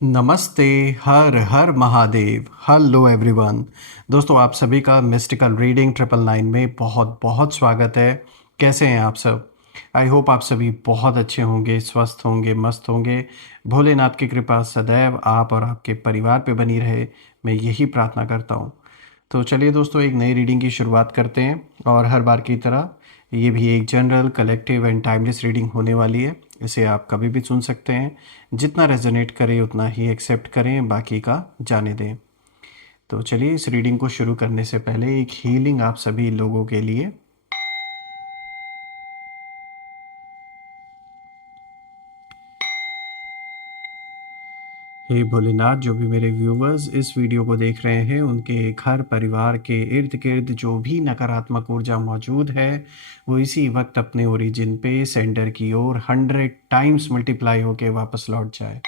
नमस्ते। हर हर महादेव। Hello everyone. दोस्तों, आप सभी का मिस्टिकल रीडिंग 999 में बहुत बहुत स्वागत है। कैसे हैं आप सब? आई होप आप सभी बहुत अच्छे होंगे, स्वस्थ होंगे, मस्त होंगे। भोलेनाथ की कृपा सदैव आप और आपके परिवार पे बनी रहे, मैं यही प्रार्थना करता हूँ। तो चलिए दोस्तों, एक नई रीडिंग की शुरुआत करते हैं। और हर बार की तरह ये भी एक general, collective and timeless reading होने वाली है। इसे आप कभी भी सुन सकते हैं। जितना रेजोनेट करे उतना ही एक्सेप्ट करें, बाकी का जाने दें। तो चलिए, इस रीडिंग को शुरू करने से पहले एक हीलिंग आप सभी लोगों के लिए। हे भोलेनाथ, जो भी मेरे व्यूवर्स इस वीडियो को देख रहे हैं, उनके घर परिवार के इर्द गिर्द जो भी नकारात्मक ऊर्जा मौजूद है, वो इसी वक्त अपने ओरिजिन पे सेंटर की ओर 100 टाइम्स मल्टीप्लाई होके वापस लौट जाए।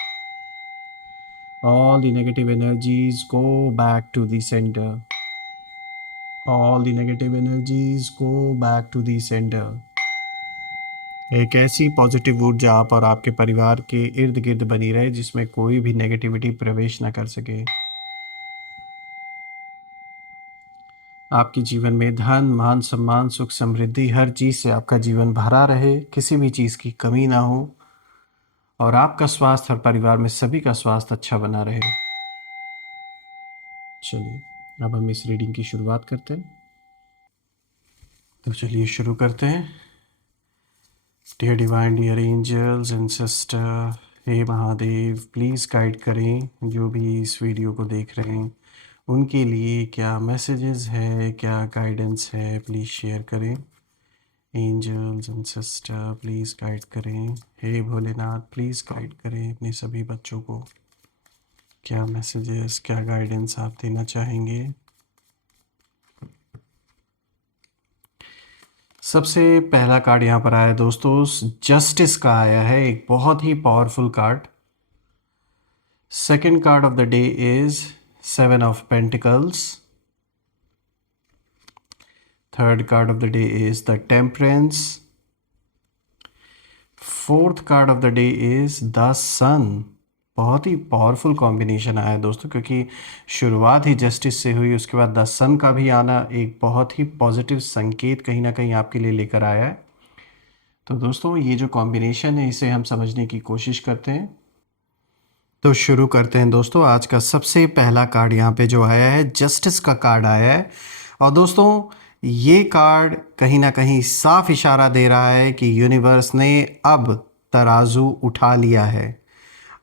All the negative energies go back to the center. All the negative energies go back to the center. एक ऐसी पॉजिटिव ऊर्जा आप और आपके परिवार के इर्द गिर्द बनी रहे जिसमें कोई भी नेगेटिविटी प्रवेश ना कर सके। आपके जीवन में धन, मान, सम्मान, सुख, समृद्धि, हर चीज़ से आपका जीवन भरा रहे, किसी भी चीज़ की कमी ना हो, और आपका स्वास्थ्य और परिवार में सभी का स्वास्थ्य अच्छा बना रहे। चलिए, अब हम इस रीडिंग की शुरुआत करते हैं। तो चलिए शुरू करते हैं। Dear divine, dear angels and sister, हे महादेव, प्लीज़ गाइड करें जो भी इस वीडियो को देख रहे हैं, उनके लिए क्या मैसेजेस है, क्या गाइडेंस है, प्लीज़ शेयर करें। Angels and sister, please guide करें। हे भोलेनाथ, प्लीज़ गाइड करें अपने सभी बच्चों को। क्या मैसेजेस, क्या गाइडेंस आप देना चाहेंगे? सबसे पहला कार्ड यहाँ पर आया दोस्तों, जस्टिस का आया है, एक बहुत ही powerful card. Second card of the day is 7 of pentacles. Third card of the day is the temperance. Fourth card of the day is the sun. बहुत ही पावरफुल कॉम्बिनेशन आया है दोस्तों, क्योंकि शुरुआत ही जस्टिस से हुई, उसके बाद द सन का भी आना एक बहुत ही पॉजिटिव संकेत कहीं ना कहीं आपके लिए लेकर आया है। तो दोस्तों, ये जो कॉम्बिनेशन है इसे हम समझने की कोशिश करते हैं। तो शुरू करते हैं दोस्तों। आज का सबसे पहला कार्ड यहाँ पे जो आया है, जस्टिस का कार्ड आया है। और दोस्तों, ये कार्ड कहीं ना कहीं साफ इशारा दे रहा है कि यूनिवर्स ने अब तराजू उठा लिया है,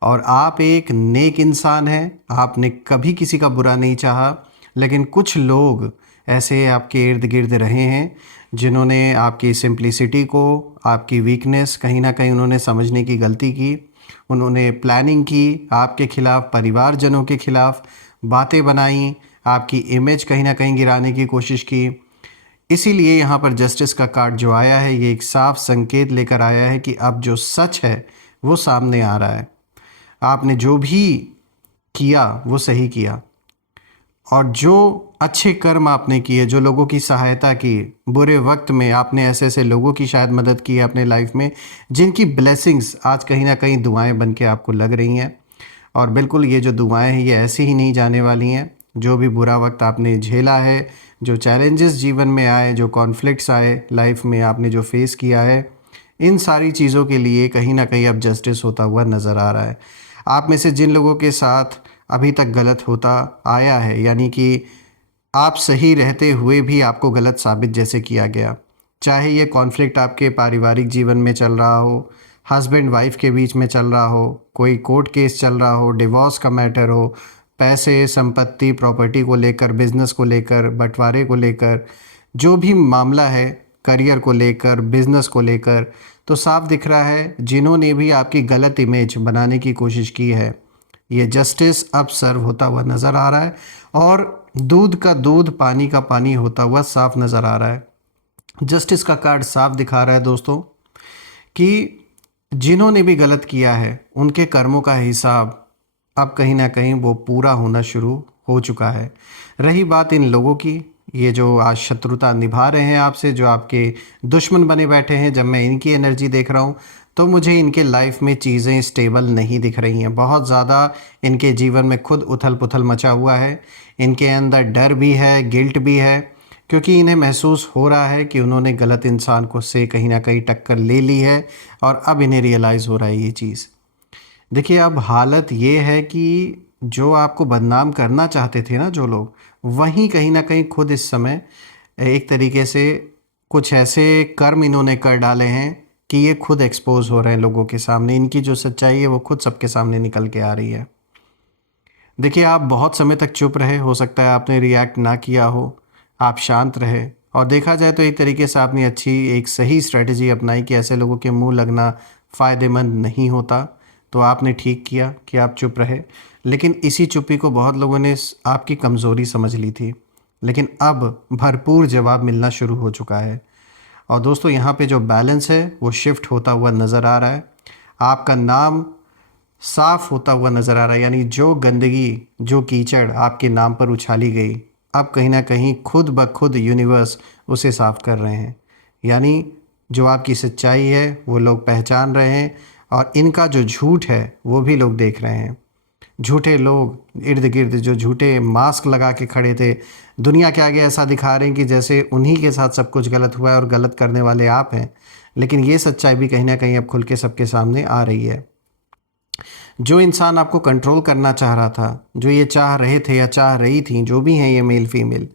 और आप एक नेक इंसान हैं। आपने कभी किसी का बुरा नहीं चाहा, लेकिन कुछ लोग ऐसे आपके इर्द गिर्द रहे हैं जिन्होंने आपकी सिंप्लिसिटी को, आपकी वीकनेस कहीं ना कहीं उन्होंने समझने की गलती की। उन्होंने प्लानिंग की आपके खिलाफ, परिवारजनों के खिलाफ बातें बनाई, आपकी इमेज कहीं ना कहीं गिराने की कोशिश की। इसीलिए यहाँ पर जस्टिस का कार्ड जो आया है, ये एक साफ संकेत लेकर आया है कि अब जो सच है वो सामने आ रहा है। आपने जो भी किया वो सही किया, और जो अच्छे कर्म आपने किए, जो लोगों की सहायता की, बुरे वक्त में आपने ऐसे ऐसे लोगों की शायद मदद की है अपने लाइफ में, जिनकी ब्लेसिंग्स आज कहीं ना कहीं दुआएं बन के आपको लग रही हैं। और बिल्कुल ये जो दुआएं हैं ये ऐसे ही नहीं जाने वाली हैं। जो भी बुरा वक्त आपने झेला है, जो चैलेंजेस जीवन में आए, जो कॉन्फ्लिक्ट्स आए लाइफ में, आपने जो फेस किया है, इन सारी चीज़ों के लिए कहीं ना कहीं अब जस्टिस होता हुआ नज़र आ रहा है। आप में से जिन लोगों के साथ अभी तक गलत होता आया है, यानी कि आप सही रहते हुए भी आपको गलत साबित जैसे किया गया, चाहे ये कॉन्फ्लिक्ट आपके पारिवारिक जीवन में चल रहा हो, हस्बैंड वाइफ के बीच में चल रहा हो, कोई कोर्ट केस चल रहा हो, डिवोर्स का मैटर हो, पैसे, संपत्ति, प्रॉपर्टी को लेकर, बिजनेस को लेकर, बंटवारे को लेकर, जो भी मामला है, करियर को लेकर, बिजनेस को लेकर, तो साफ दिख रहा है जिन्होंने भी आपकी गलत इमेज बनाने की कोशिश की है, ये जस्टिस अब सर्व होता हुआ नज़र आ रहा है। और दूध का दूध, पानी का पानी होता हुआ साफ नज़र आ रहा है। जस्टिस का कार्ड साफ दिखा रहा है दोस्तों कि जिन्होंने भी गलत किया है उनके कर्मों का हिसाब अब कहीं ना कहीं वो पूरा होना शुरू हो चुका है। रही बात इन लोगों की, ये जो आज शत्रुता निभा रहे हैं आपसे, जो आपके दुश्मन बने बैठे हैं, जब मैं इनकी एनर्जी देख रहा हूँ तो मुझे इनके लाइफ में चीज़ें स्टेबल नहीं दिख रही हैं। बहुत ज़्यादा इनके जीवन में खुद उथल-पुथल मचा हुआ है। इनके अंदर डर भी है, गिल्ट भी है, क्योंकि इन्हें महसूस हो रहा है कि उन्होंने गलत इंसान को से कहीं न कहीं टक्कर ले ली है और अब इन्हें रियलाइज़ हो रहा है ये चीज़। देखिए, अब हालत ये है कि जो आपको बदनाम करना चाहते थे ना जो लोग, वहीं कहीं न कहीं खुद इस समय एक तरीके से कुछ ऐसे कर्म इन्होंने कर डाले हैं कि ये खुद एक्सपोज़ हो रहे हैं लोगों के सामने। इनकी जो सच्चाई है वो खुद सबके सामने निकल के आ रही है। देखिए, आप बहुत समय तक चुप रहे, हो सकता है आपने रिएक्ट ना किया हो, आप शांत रहे और देखा जाए तो एक तरीके से आपने अच्छी एक सही स्ट्रैटेजी अपनाई कि ऐसे लोगों के मुँह लगना फ़ायदेमंद नहीं होता। तो आपने ठीक किया कि आप चुप रहे, लेकिन इसी चुप्पी को बहुत लोगों ने आपकी कमज़ोरी समझ ली थी। लेकिन अब भरपूर जवाब मिलना शुरू हो चुका है और दोस्तों यहाँ पे जो बैलेंस है वो शिफ्ट होता हुआ नज़र आ रहा है। आपका नाम साफ़ होता हुआ नज़र आ रहा है, यानी जो गंदगी, जो कीचड़ आपके नाम पर उछाली गई, अब कहीं न कहीं खुद ब खुद यूनिवर्स उसे साफ़ कर रहे हैं। यानी जो आपकी सच्चाई है वो लोग पहचान रहे हैं और इनका जो झूठ है वो भी लोग देख रहे हैं। झूठे लोग इर्द-गिर्द जो झूठे मास्क लगा के खड़े थे, दुनिया के आगे ऐसा दिखा रहे हैं कि जैसे उन्हीं के साथ सब कुछ गलत हुआ है और गलत करने वाले आप हैं। लेकिन ये सच्चाई भी कहीं न कहीं अब खुल के सबके सामने आ रही है। जो इंसान आपको कंट्रोल करना चाह रहा था, जो ये चाह रहे थे या चाह रही थीं, जो भी हैं ये मेल फीमेल,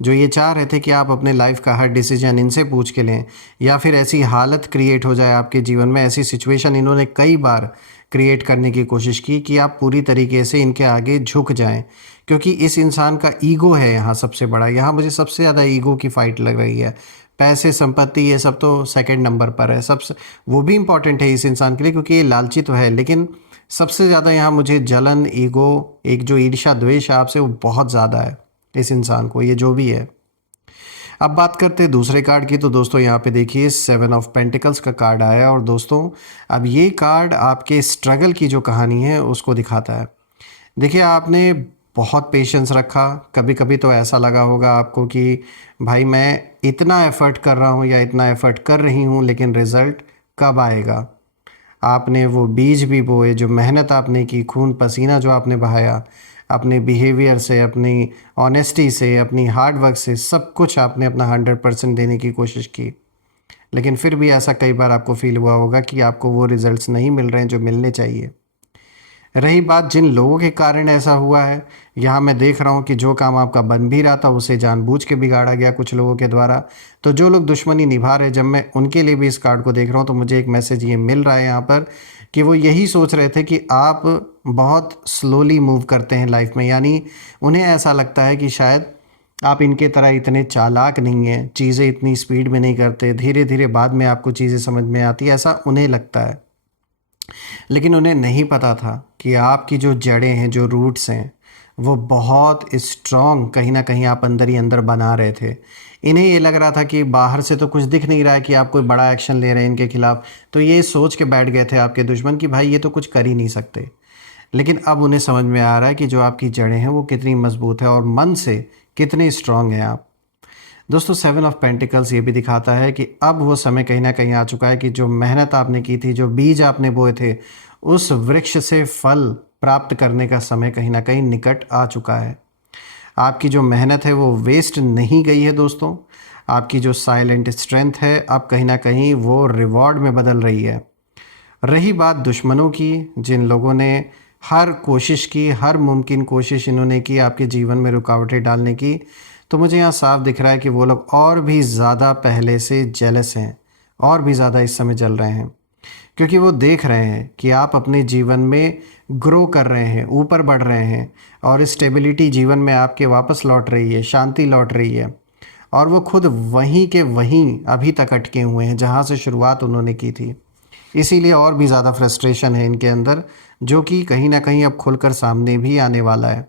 जो ये चाह रहे थे कि आप अपने लाइफ का हर डिसीजन इनसे पूछ के लें या फिर ऐसी हालत क्रिएट हो जाए आपके जीवन में, ऐसी सिचुएशन इन्होंने कई बार क्रिएट करने की कोशिश की कि आप पूरी तरीके से इनके आगे झुक जाएं, क्योंकि इस इंसान का ईगो है यहाँ सबसे बड़ा। यहाँ मुझे सबसे ज़्यादा ईगो की फ़ाइट लग रही है। पैसे, संपत्ति ये सब तो सेकंड नंबर पर है, सबसे वो भी इम्पॉर्टेंट है इस इंसान के लिए क्योंकि ये लालची तो है, लेकिन सबसे ज़्यादा यहाँ मुझे जलन, ईगो, एक जो ईर्ष्या द्वेष है आपसे, वो बहुत ज़्यादा है इस इंसान को, ये जो भी है। अब बात करते हैं दूसरे कार्ड की। तो दोस्तों यहाँ पे देखिए 7 ऑफ पेंटिकल्स का कार्ड आया और दोस्तों अब ये कार्ड आपके स्ट्रगल की जो कहानी है उसको दिखाता है। देखिए, आपने बहुत पेशेंस रखा, कभी कभी तो ऐसा लगा होगा आपको कि भाई मैं इतना एफ़र्ट कर रहा हूँ या इतना एफ़र्ट कर रही हूँ, लेकिन रिज़ल्ट कब आएगा। आपने वो बीज भी बोए, जो मेहनत आपने की, खून पसीना जो आपने बहाया, अपने बिहेवियर से, अपनी ऑनेस्टी से, अपनी हार्ड वर्क से, सब कुछ आपने अपना 100% देने की कोशिश की, लेकिन फिर भी ऐसा कई बार आपको फील हुआ होगा कि आपको वो रिज़ल्ट्स नहीं मिल रहे हैं जो मिलने चाहिए। रही बात जिन लोगों के कारण ऐसा हुआ है, यहाँ मैं देख रहा हूँ कि जो काम आपका बन भी रहा था उसे जानबूझ के बिगाड़ा गया कुछ लोगों के द्वारा। तो जो लोग दुश्मनी निभा रहे, जब मैं उनके लिए भी इस कार्ड को देख रहा हूँ तो मुझे एक मैसेज ये मिल रहा है यहाँ पर कि वो यही सोच रहे थे कि आप बहुत स्लोली मूव करते हैं लाइफ में, यानी उन्हें ऐसा लगता है कि शायद आप इनके तरह इतने चालाक नहीं हैं, चीज़ें इतनी स्पीड में नहीं करते, धीरे धीरे बाद में आपको चीज़ें समझ में आती है, ऐसा उन्हें लगता है। लेकिन उन्हें नहीं पता था कि आपकी जो जड़ें हैं, जो रूट्स हैं, वो बहुत स्ट्रॉन्ग कहीं न कहीं आप अंदर ही अंदर बना रहे थे। इन्हें ये लग रहा था कि बाहर से तो कुछ दिख नहीं रहा है कि आप कोई बड़ा एक्शन ले रहे हैं इनके खिलाफ, तो ये सोच के बैठ गए थे आपके दुश्मन कि भाई ये तो कुछ कर ही नहीं सकते। लेकिन अब उन्हें समझ में आ रहा है कि जो आपकी जड़ें हैं वो कितनी मजबूत है और मन से कितने स्ट्रॉन्ग हैं आप। दोस्तों 7 ऑफ पेंटिकल्स ये भी दिखाता है कि अब वो समय कहीं ना कहीं आ चुका है कि जो मेहनत आपने की थी, जो बीज आपने बोए थे, उस वृक्ष से फल प्राप्त करने का समय कहीं ना कहीं निकट आ चुका है। आपकी जो मेहनत है वो वेस्ट नहीं गई है दोस्तों। आपकी जो साइलेंट स्ट्रेंथ है अब कहीं ना कहीं वो रिवॉर्ड में बदल रही है। रही बात दुश्मनों की, जिन लोगों ने हर कोशिश की, हर मुमकिन कोशिश इन्होंने की आपके जीवन में रुकावटें डालने की, तो मुझे यहाँ साफ दिख रहा है कि वो लोग और भी ज़्यादा पहले से जेलस हैं, और भी ज़्यादा इस समय जल रहे हैं, क्योंकि वो देख रहे हैं कि आप अपने जीवन में ग्रो कर रहे हैं, ऊपर बढ़ रहे हैं और स्टेबिलिटी जीवन में आपके वापस लौट रही है, शांति लौट रही है। और वो खुद वहीं के वहीं अभी तक अटके हुए हैं जहाँ से शुरुआत उन्होंने की थी। इसीलिए और भी ज़्यादा फ्रस्ट्रेशन है इनके अंदर, जो कि कहीं ना कहीं अब खुलकर सामने भी आने वाला है।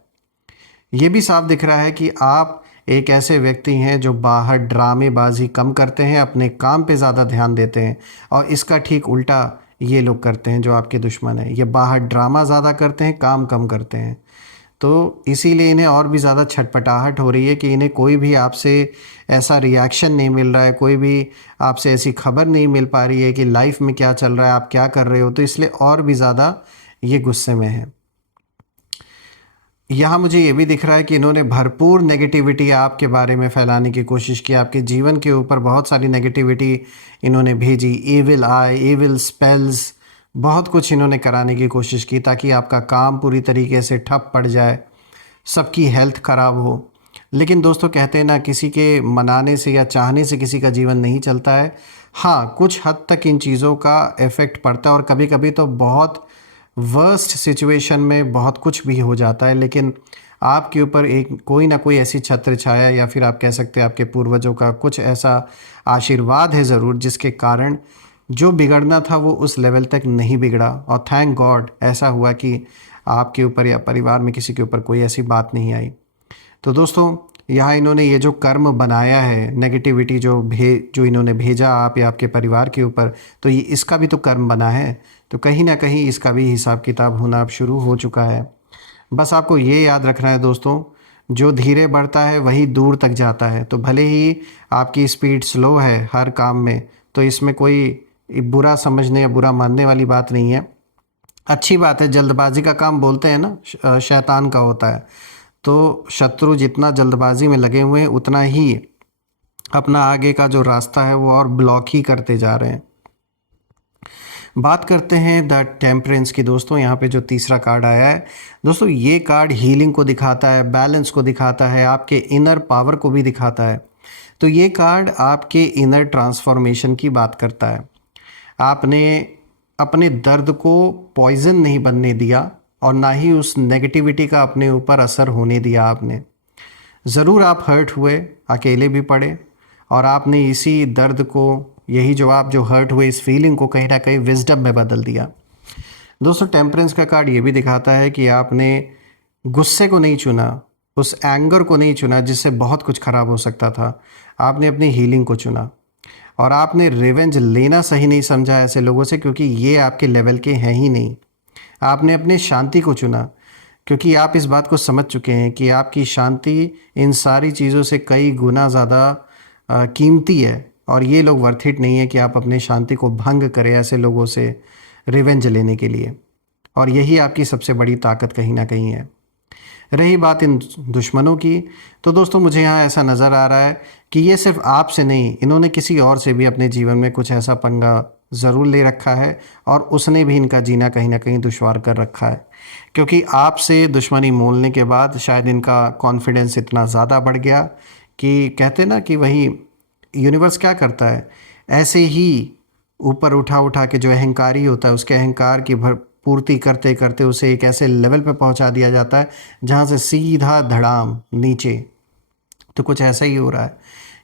ये भी साफ दिख रहा है कि आप एक ऐसे व्यक्ति हैं जो बाहर ड्रामेबाजी कम करते हैं, अपने काम पे ज़्यादा ध्यान देते हैं, और इसका ठीक उल्टा ये लोग करते हैं जो आपके दुश्मन हैं। ये बाहर ड्रामा ज़्यादा करते हैं, काम कम करते हैं। तो इसीलिए इन्हें और भी ज़्यादा छटपटाहट हो रही है कि इन्हें कोई भी आपसे ऐसा रिएक्शन नहीं मिल रहा है, कोई भी आपसे ऐसी खबर नहीं मिल पा रही है कि लाइफ में क्या चल रहा है, आप क्या कर रहे हो, तो इसलिए और भी ज़्यादा ये गुस्से में है। यहाँ मुझे ये भी दिख रहा है कि इन्होंने भरपूर नेगेटिविटी आपके बारे में फैलाने की कोशिश की, आपके जीवन के ऊपर बहुत सारी नेगेटिविटी इन्होंने भेजी, एविल आई, एविल स्पेल्स, बहुत कुछ इन्होंने कराने की कोशिश की ताकि आपका काम पूरी तरीके से ठप पड़ जाए, सबकी हेल्थ ख़राब हो। लेकिन दोस्तों कहते हैं ना, किसी के मनाने से या चाहने से किसी का जीवन नहीं चलता है। हाँ, कुछ हद तक इन चीज़ों का इफ़ेक्ट पड़ता है और कभी कभी तो बहुत वर्स्ट सिचुएशन में बहुत कुछ भी हो जाता है, लेकिन आपके ऊपर एक कोई ना कोई ऐसी छत्र छाया या फिर आप कह सकते हैं आपके पूर्वजों का कुछ ऐसा आशीर्वाद है ज़रूर, जिसके कारण जो बिगड़ना था वो उस लेवल तक नहीं बिगड़ा। और थैंक गॉड ऐसा हुआ कि आपके ऊपर या परिवार में किसी के ऊपर कोई ऐसी बात नहीं आई। तो दोस्तों यहाँ इन्होंने ये जो कर्म बनाया है, नेगेटिविटी जो इन्होंने भेजा आप या आपके परिवार के ऊपर, तो ये इसका भी तो कर्म बना है, तो कहीं ना कहीं इसका भी हिसाब किताब होना अब शुरू हो चुका है। बस आपको ये याद रखना है दोस्तों, जो धीरे बढ़ता है वही दूर तक जाता है। तो भले ही आपकी स्पीड स्लो है हर काम में, तो इसमें कोई बुरा समझने या बुरा मानने वाली बात नहीं है, अच्छी बात है। जल्दबाजी का काम बोलते हैं ना शैतान का होता है। तो शत्रु जितना जल्दबाजी में लगे हुए हैं उतना ही अपना आगे का जो रास्ता है वो और ब्लॉक ही करते जा रहे हैं। बात करते हैं द टेम्परेंस की दोस्तों। यहाँ पे जो तीसरा कार्ड आया है दोस्तों, ये कार्ड हीलिंग को दिखाता है, बैलेंस को दिखाता है, आपके इनर पावर को भी दिखाता है। तो ये कार्ड आपके इनर ट्रांसफॉर्मेशन की बात करता है। आपने अपने दर्द को पॉइजन नहीं बनने दिया और ना ही उस नेगेटिविटी का अपने ऊपर असर होने दिया आपने। ज़रूर आप हर्ट हुए, अकेले भी पड़े, और आपने इसी दर्द को, यही जो आप जो हर्ट हुए इस फीलिंग को कहीं ना कहीं विजडम में बदल दिया। दोस्तों टेम्परेंस का कार्ड ये भी दिखाता है कि आपने गुस्से को नहीं चुना, उस एंगर को नहीं चुना जिससे बहुत कुछ ख़राब हो सकता था। आपने अपनी हीलिंग को चुना और आपने रिवेंज लेना सही नहीं समझा ऐसे लोगों से, क्योंकि ये आपके लेवल के हैं ही नहीं। आपने अपने शांति को चुना क्योंकि आप इस बात को समझ चुके हैं कि आपकी शांति इन सारी चीज़ों से कई गुना ज़्यादा कीमती है, और ये लोग वर्थ इट नहीं है कि आप अपने शांति को भंग करें ऐसे लोगों से रिवेंज लेने के लिए। और यही आपकी सबसे बड़ी ताकत कहीं ना कहीं है। रही बात इन दुश्मनों की, तो दोस्तों मुझे यहाँ ऐसा नज़र आ रहा है कि ये सिर्फ आपसे नहीं, इन्होंने किसी और से भी अपने जीवन में कुछ ऐसा पंगा ज़रूर ले रखा है और उसने भी इनका जीना कहीं ना कहीं दुश्वार कर रखा है। क्योंकि आपसे दुश्मनी मोलने के बाद शायद इनका कॉन्फिडेंस इतना ज़्यादा बढ़ गया कि कहते ना कि वही यूनिवर्स क्या करता है, ऐसे ही ऊपर उठा उठा के जो अहंकारी होता है उसके अहंकार की पूर्ति करते करते उसे एक ऐसे लेवल पे पहुंचा दिया जाता है जहां से सीधा धड़ाम नीचे। तो कुछ ऐसा ही हो रहा है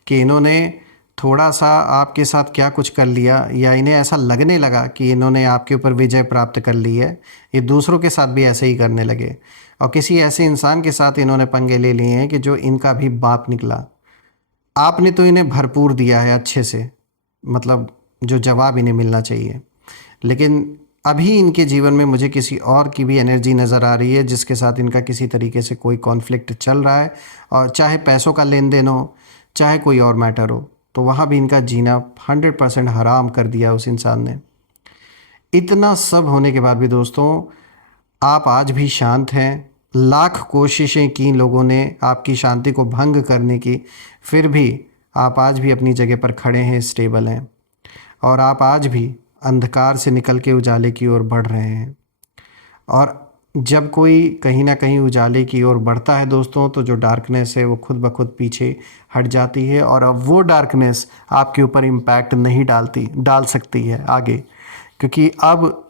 कि इन्होंने थोड़ा सा आपके साथ क्या कुछ कर लिया, या इन्हें ऐसा लगने लगा कि इन्होंने आपके ऊपर विजय प्राप्त कर ली है, ये दूसरों के साथ भी ऐसे ही करने लगे। और किसी ऐसे इंसान के साथ इन्होंने पंगे ले लिए हैं कि जो इनका भी बाप निकला। आपने तो इन्हें भरपूर दिया है अच्छे से, मतलब जो जवाब इन्हें मिलना चाहिए, लेकिन अभी इनके जीवन में मुझे किसी और की भी एनर्जी नज़र आ रही है जिसके साथ इनका किसी तरीके से कोई कॉन्फ्लिक्ट चल रहा है, और चाहे पैसों का लेन देन हो, चाहे कोई और मैटर हो, तो वहाँ भी इनका जीना 100% हराम कर दिया उस इंसान ने। इतना सब होने के बाद भी दोस्तों आप आज भी शांत हैं। लाख कोशिशें की लोगों ने आपकी शांति को भंग करने की, फिर भी आप आज भी अपनी जगह पर खड़े हैं, स्टेबल हैं, और आप आज भी अंधकार से निकल के उजाले की ओर बढ़ रहे हैं। और जब कोई कहीं ना कहीं उजाले की ओर बढ़ता है दोस्तों, तो जो डार्कनेस है वो खुद ब खुद पीछे हट जाती है, और अब वो डार्कनेस आपके ऊपर इम्पैक्ट नहीं डाल सकती है आगे, क्योंकि अब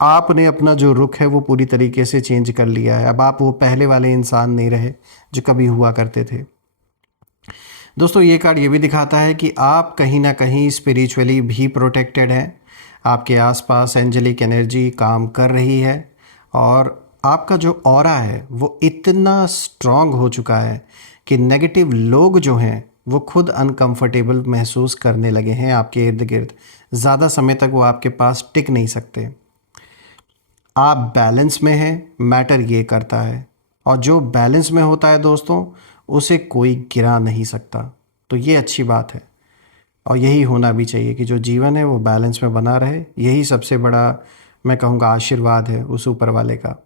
आपने अपना जो रुख है वो पूरी तरीके से चेंज कर लिया है। अब आप वो पहले वाले इंसान नहीं रहे जो कभी हुआ करते थे। दोस्तों ये कार्ड ये भी दिखाता है कि आप कहीं ना कहीं स्पिरिचुअली भी प्रोटेक्टेड हैं। आपके आसपास एंजेलिक एनर्जी काम कर रही है, और आपका जो ऑरा है वो इतना स्ट्रांग हो चुका है कि नेगेटिव लोग जो हैं वो खुद अनकंफर्टेबल महसूस करने लगे हैं आपके इर्द गिर्द। ज़्यादा समय तक वो आपके पास टिक नहीं सकते। आप बैलेंस में हैं, मैटर ये करता है, और जो बैलेंस में होता है दोस्तों, उसे कोई गिरा नहीं सकता। तो ये अच्छी बात है और यही होना भी चाहिए कि जो जीवन है वो बैलेंस में बना रहे। यही सबसे बड़ा मैं कहूँगा आशीर्वाद है उस ऊपर वाले का।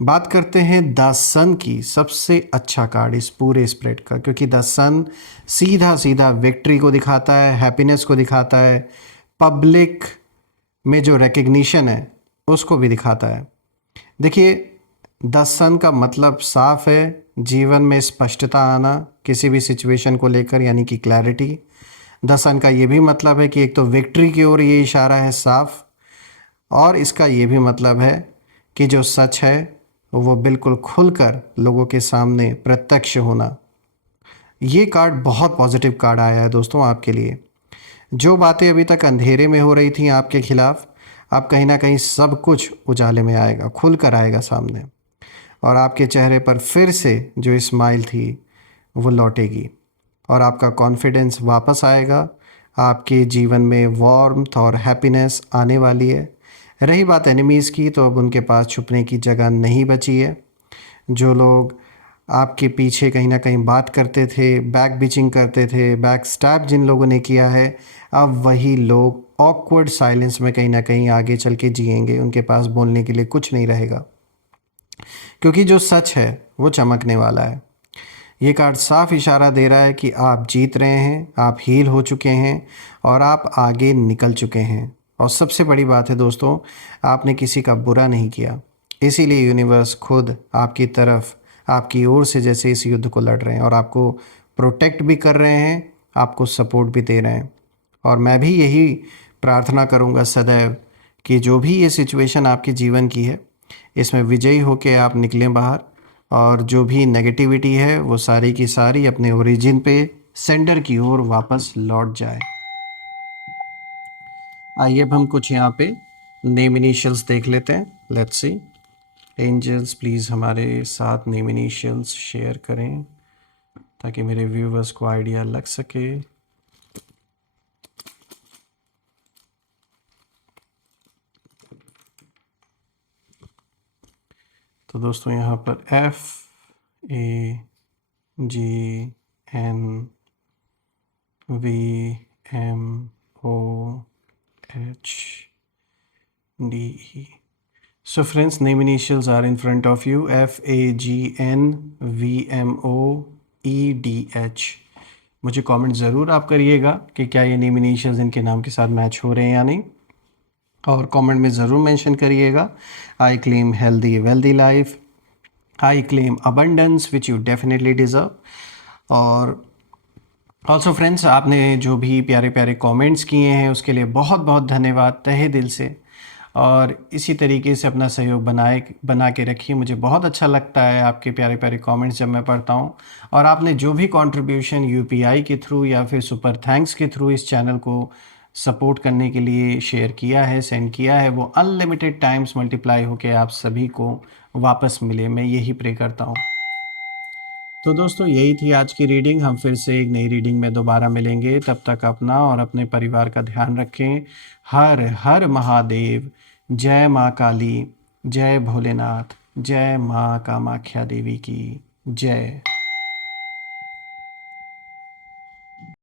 बात करते हैं द सन की, सबसे अच्छा कार्ड इस पूरे स्प्रेड का, क्योंकि द सन सीधा सीधा विक्ट्री को दिखाता है, हैप्पीनेस को दिखाता है, पब्लिक में जो रिकग्निशन है उसको भी दिखाता है। देखिए, द सन का मतलब साफ है, जीवन में स्पष्टता आना किसी भी सिचुएशन को लेकर, यानी कि क्लैरिटी। द सन का ये भी मतलब है कि एक तो विक्ट्री की ओर ये इशारा है साफ, और इसका ये भी मतलब है कि जो सच है वो बिल्कुल खुलकर लोगों के सामने प्रत्यक्ष होना। ये कार्ड बहुत पॉजिटिव कार्ड आया है दोस्तों आपके लिए। जो बातें अभी तक अंधेरे में हो रही थी आपके खिलाफ, अब कहीं ना कहीं सब कुछ उजाले में आएगा, खुल कर आएगा सामने, और आपके चेहरे पर फिर से जो स्माइल थी वो लौटेगी और आपका कॉन्फिडेंस वापस आएगा। आपके जीवन में वार्मथ और हैप्पीनेस आने वाली है। रही बात एनिमीज़ की, तो अब उनके पास छुपने की जगह नहीं बची है। जो लोग आपके पीछे कहीं ना कहीं बात करते थे, बैक बिचिंग करते थे, बैक स्टैब जिन लोगों ने किया है, अब वही लोग ऑकवर्ड साइलेंस में कहीं ना कहीं आगे चल के जिएंगे। उनके पास बोलने के लिए कुछ नहीं रहेगा, क्योंकि जो सच है वो चमकने वाला है। ये कार्ड साफ इशारा दे रहा है कि आप जीत रहे हैं, आप हील हो चुके हैं और आप आगे निकल चुके हैं। और सबसे बड़ी बात है दोस्तों, आपने किसी का बुरा नहीं किया, इसीलिए यूनिवर्स खुद आपकी तरफ, आपकी ओर से जैसे इस युद्ध को लड़ रहे हैं और आपको प्रोटेक्ट भी कर रहे हैं, आपको सपोर्ट भी दे रहे हैं। और मैं भी यही प्रार्थना करूंगा सदैव कि जो भी ये सिचुएशन आपके जीवन की है, इसमें विजयी होकर आप निकलें बाहर, और जो भी नेगेटिविटी है वो सारी की सारी अपने ओरिजिन पे, सेंडर की ओर वापस लौट जाए। आइए अब हम कुछ यहाँ पे नेम इनिशियल्स देख लेते हैं। Let's see. एंजल्स प्लीज़ हमारे साथ नेम इनिशियल्स शेयर करें ताकि मेरे व्यूवर्स को आइडिया लग सके। तो दोस्तों यहाँ पर FAGNVMOHDE. So friends, name initials are in front of you, FAGNVMOEDH. मुझे कमेंट ज़रूर आप करिएगा कि क्या ये नेम इनिशियल्स इनके नाम के साथ मैच हो रहे हैं या नहीं, और कमेंट में ज़रूर मेंशन करिएगा। I claim healthy wealthy life, I claim abundance which you definitely deserve. और ऑल्सो फ्रेंड्स, आपने जो भी प्यारे प्यारे कमेंट्स किए हैं उसके लिए बहुत बहुत धन्यवाद तहे दिल से, और इसी तरीके से अपना सहयोग बना के रखिए। मुझे बहुत अच्छा लगता है आपके प्यारे प्यारे कमेंट्स जब मैं पढ़ता हूँ, और आपने जो भी कंट्रीब्यूशन यूपीआई के थ्रू या फिर सुपर थैंक्स के थ्रू इस चैनल को सपोर्ट करने के लिए शेयर किया है, सेंड किया है, वो अनलिमिटेड टाइम्स मल्टीप्लाई होकर आप सभी को वापस मिले, मैं यही प्रे करता हूँ। तो दोस्तों, यही थी आज की रीडिंग। हम फिर से एक नई रीडिंग में दोबारा मिलेंगे। तब तक अपना और अपने परिवार का ध्यान रखें। हर हर महादेव। जय माँ काली, जय भोलेनाथ, जय माँ कामाख्या देवी की जय।